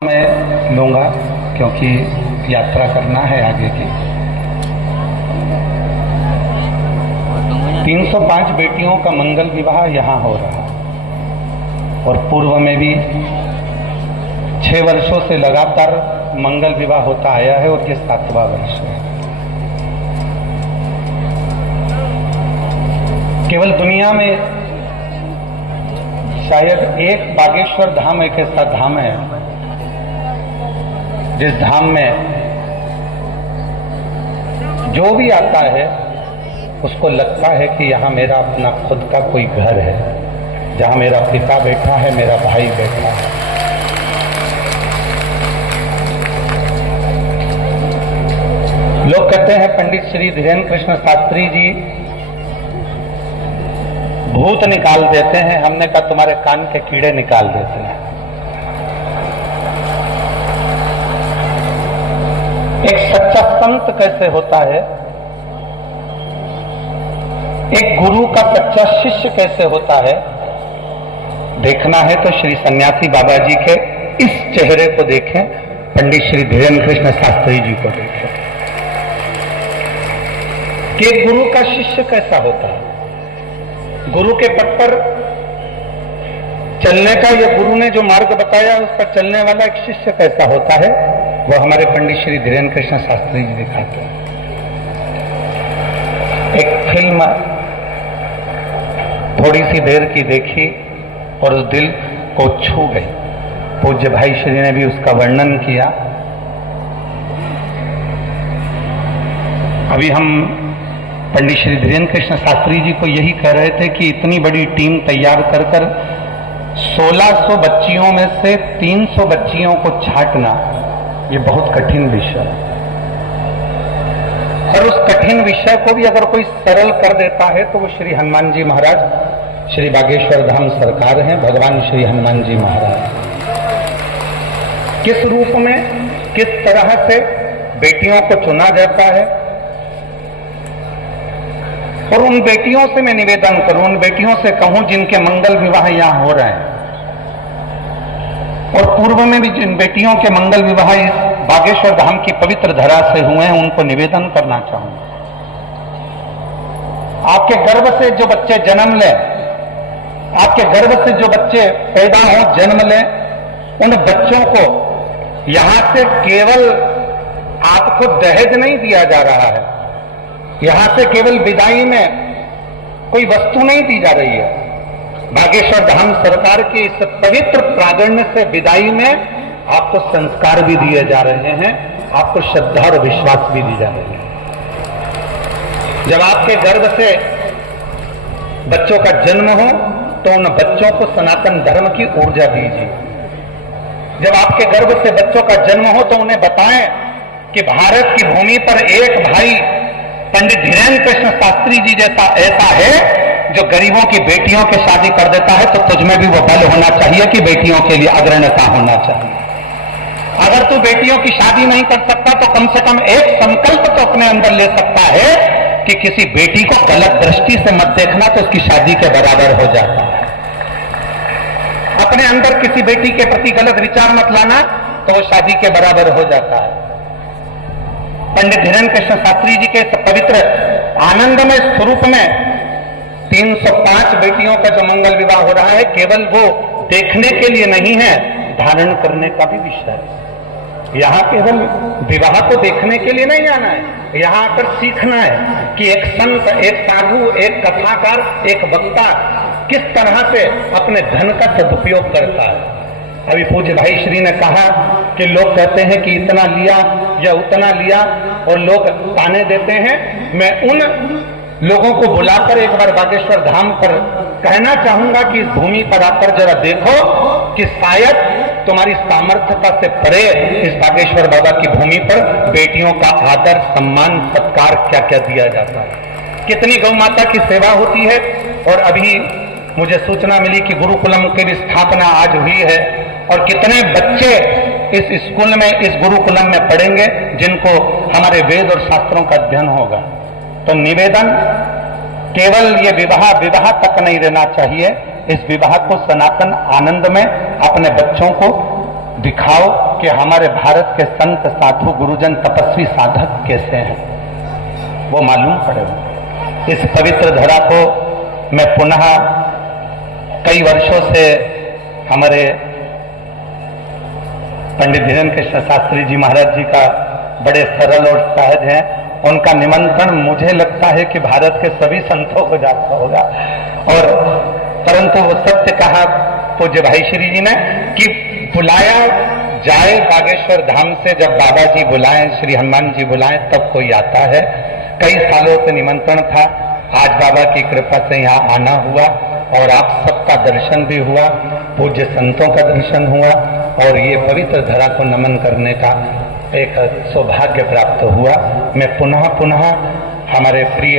मैं लूँगा क्योंकि यात्रा करना है आगे की। 305 बेटियों का मंगल विवाह यहाँ हो रहा और पूर्व में भी 6 वर्षों से लगातार मंगल विवाह होता आया है और ये 7वां वर्ष है। केवल दुनिया में शायद एक बागेश्वर धाम एक ऐसा धाम है जिस धाम में जो भी आता है उसको लगता है कि यहाँ मेरा अपना खुद का कोई घर है, जहाँ मेरा पिता बैठा है, मेरा भाई बैठा है। लोग कहते हैं पंडित श्री धीरेन्द्र कृष्ण शास्त्री जी भूत निकाल देते हैं। हमने कहा तुम्हारे कान के कीड़े निकाल देते हैं। एक सच्चा संत कैसे होता है, एक गुरु का सच्चा शिष्य कैसे होता है, देखना है तो श्री सन्यासी बाबा जी के इस चेहरे को देखें, पंडित श्री धीरेन्द्र कृष्ण शास्त्री जी को देखें कि एक गुरु का शिष्य कैसा होता है। गुरु के पथ पर चलने का, या गुरु ने जो मार्ग बताया उस पर चलने वाला एक शिष्य कैसा होता है, वो हमारे पंडित श्री धीरेन्द्र कृष्ण शास्त्री जी दिखाते हैं। एक फिल्म थोड़ी सी देर की देखी और उस दिल को छू गई। पूज्य भाई श्री ने भी उसका वर्णन किया। अभी हम पंडित श्री धीरेन्द्र कृष्ण शास्त्री जी को यही कह रहे थे कि इतनी बड़ी टीम तैयार कर 1600 बच्चियों में से 300 बच्चियों को छांटना ये बहुत कठिन विषय है। और उस कठिन विषय को भी अगर कोई सरल कर देता है तो वो श्री हनुमान जी महाराज, श्री बागेश्वर धाम सरकार हैं, भगवान श्री हनुमान जी महाराज। किस रूप में, किस तरह से बेटियों को चुना जाता है। और उन बेटियों से मैं निवेदन करूं, उन बेटियों से कहूं जिनके मंगल विवाह यहां हो रहे हैं और पूर्व में भी जिन बेटियों के मंगल विवाह इस बागेश्वर धाम की पवित्र धरा से हुए हैं, उनको निवेदन करना चाहूंगा। आपके गर्भ से जो बच्चे जन्म लें, आपके गर्भ से जो बच्चे पैदा हो, जन्म लें, उन बच्चों को यहां से केवल आपको दहेज नहीं दिया जा रहा है, यहां से केवल विदाई में कोई वस्तु नहीं दी जा रही है। बागेश्वर धाम सरकार की इस पवित्र प्रांगण से विदाई में आपको संस्कार भी दिए जा रहे हैं, आपको श्रद्धा और विश्वास भी दी जा रही है। जब आपके गर्भ से बच्चों का जन्म हो तो उन बच्चों को सनातन धर्म की ऊर्जा दीजिए। जब आपके गर्भ से बच्चों का जन्म हो तो उन्हें बताएं कि भारत की भूमि पर एक भाई पंडित धीरेन्द्र कृष्ण शास्त्री जी जैसा ऐसा है जो गरीबों की बेटियों की शादी कर देता है, तो तुझमें भी वो बल होना चाहिए कि बेटियों के लिए अग्रणता होना चाहिए। अगर तू बेटियों की शादी नहीं कर सकता तो कम से कम एक संकल्प तो अपने अंदर ले सकता है कि किसी बेटी को गलत दृष्टि से मत देखना, तो उसकी शादी के बराबर हो जाता है। अपने अंदर किसी बेटी के प्रति गलत विचार मत लाना, तो वो शादी के बराबर हो जाता है। पंडित धीरेन्द्र कृष्ण शास्त्री जी के पवित्र आनंदमय स्वरूप में 305 बेटियों का जो मंगल विवाह हो रहा है, केवल वो देखने के लिए नहीं है, धारण करने का भी विषय है। यहाँ केवल विवाह को देखने के लिए नहीं आना है, यहाँ आकर सीखना है कि एक संत, एक साधु, एक कथाकार, एक वक्ता किस तरह से अपने धन का सदुपयोग करता है। अभी पूज्य भाई श्री ने कहा कि लोग कहते हैं कि इतना लिया या उतना लिया और लोग ताने देते हैं। मैं उन लोगों को बुलाकर एक बार बागेश्वर धाम पर कहना चाहूंगा कि इस भूमि पर आकर जरा देखो कि शायद तुम्हारी सामर्थ्यता से परे इस बागेश्वर बाबा की भूमि पर बेटियों का आदर, सम्मान, सत्कार क्या क्या दिया जाता है, कितनी गौ माता की सेवा होती है। और अभी मुझे सूचना मिली कि गुरुकुलम की भी स्थापना आज हुई है और कितने बच्चे इस स्कूल में, इस गुरुकुलम में पढ़ेंगे जिनको हमारे वेद और शास्त्रों का अध्ययन होगा। तो निवेदन, केवल ये विवाह तक नहीं रहना चाहिए, इस विवाह को सनातन आनंद में अपने बच्चों को दिखाओ कि हमारे भारत के संत साधु गुरुजन तपस्वी साधक कैसे हैं, वो मालूम पड़े। इस पवित्र धरा को मैं पुनः कई वर्षों से हमारे पंडित धीरेन्द्र कृष्ण शास्त्री जी महाराज जी का बड़े सरल और सहज हैं, उनका निमंत्रण मुझे लगता है कि भारत के सभी संतों को जाता होगा। और परंतु वो सत्य कहा पूज्य भाई श्री जी ने कि बुलाया जाए बागेश्वर धाम से, जब बाबा जी बुलाएं, श्री हनुमान जी बुलाएं, तब कोई आता है। कई सालों से निमंत्रण था, आज बाबा की कृपा से यहाँ आना हुआ और आप सबका दर्शन भी हुआ, पूज्य संतों का दर्शन हुआ और ये पवित्र धरा को नमन करने का एक सौभाग्य प्राप्त हुआ। मैं पुनः पुनः हमारे प्रिय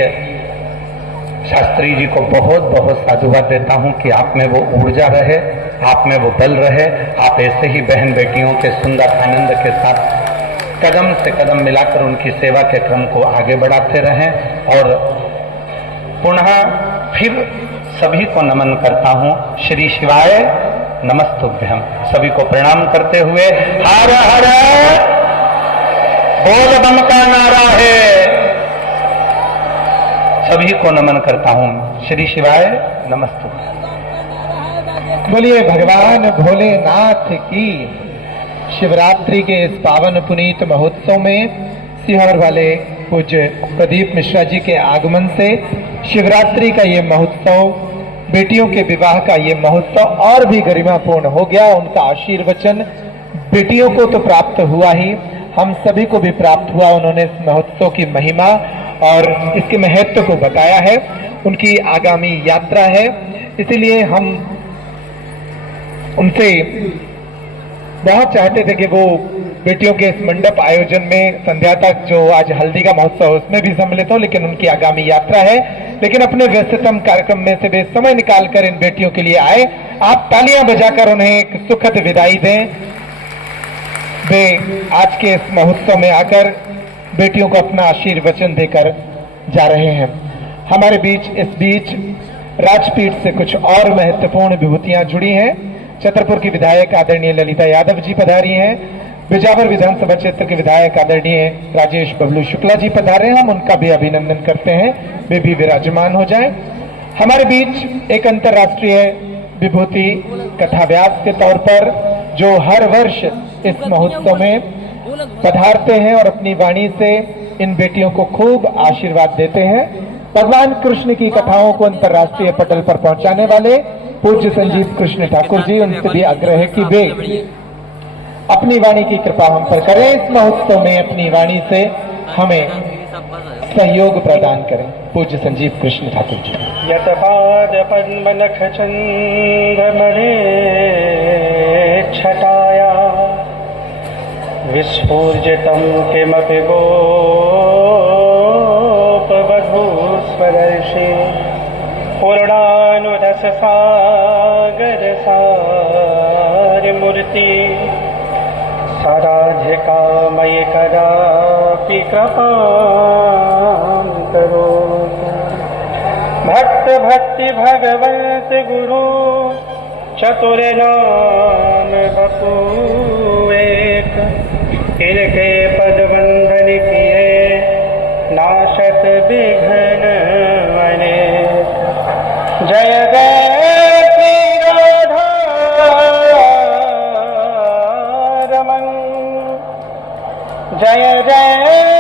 शास्त्री जी को बहुत बहुत साधुवाद देता हूं कि आप में वो ऊर्जा रहे, आप में वो बल रहे, आप ऐसे ही बहन बेटियों के सुंदर आनंद के साथ कदम से कदम मिलाकर उनकी सेवा के क्रम को आगे बढ़ाते रहें। और पुनः फिर सभी को नमन करता हूं। श्री शिवाय नमस्तुभ्यम। सभी को प्रणाम करते हुए हर हर बोल बम का नारा है, सभी को नमन करता हूं। श्री शिवाय नमस्तुभ्यम। बोलिए भगवान भोलेनाथ की। शिवरात्रि के इस पावन पुनीत महोत्सव में सीहोर वाले पूज्य प्रदीप मिश्रा जी के आगमन से शिवरात्रि का ये महोत्सव, बेटियों के विवाह का ये महोत्सव और भी गरिमापूर्ण हो गया। उनका आशीर्वचन बेटियों को तो प्राप्त हुआ ही, हम सभी को भी प्राप्त हुआ। उन्होंने इस महोत्सव की महिमा और इसके महत्व को बताया है। उनकी आगामी यात्रा है, इसीलिए हम उनसे बहुत चाहते थे कि वो बेटियों के इस मंडप आयोजन में संध्या तक जो आज हल्दी का महोत्सव है उसमें भी सम्मिलित हो, लेकिन उनकी आगामी यात्रा है। लेकिन अपने व्यस्ततम कार्यक्रम में से वे समय निकालकर इन बेटियों के लिए आए। आप तालियां बजाकर उन्हें एक सुखद विदाई दें। वे आज के इस महोत्सव में आकर बेटियों को अपना आशीर्वचन देकर जा रहे हैं। हमारे बीच इस बीच राजपीठ से कुछ और महत्वपूर्ण विभूतियां जुड़ी हैं। छतरपुर की विधायक आदरणीय ललिता यादव जी पधारी हैं। बिजावर विधानसभा क्षेत्र के विधायक आदरणीय राजेश बबलू शुक्ला जी पधारे हैं, हम उनका भी अभिनंदन करते हैं, वे भी विराजमान हो जाएं। हमारे बीच एक अंतर्राष्ट्रीय विभूति कथाव्यास के तौर पर जो हर वर्ष इस महोत्सव में पधारते हैं और अपनी वाणी से इन बेटियों को खूब आशीर्वाद देते हैं, भगवान कृष्ण की कथाओं को अंतर्राष्ट्रीय पटल पर पहुंचाने वाले पूज्य संजीव कृष्ण ठाकुर जी, उनसे भी आग्रह है कि वे अपनी वाणी की कृपा हम पर करें। इस महोत्सव में अपनी वाणी से हमें सहयोग प्रदान करें। पूज्य संजीव कृष्ण ठाकुर जी। यतपाद पद्म नख चंद्रमणि छटाया विस्फूर्जितं किमपि गोपवधू स्वदर्शि पूर्णानुदस सागर सारमूर्ति सदाधिका मयि कदापि कृपां करोतु। भक्त भक्ति भगवंत गुरु चतुर नाम बपू एक, इनके पद वंदन किए नाशत विघ्न अनेक। जय जय श्री राधा रमन, जय जय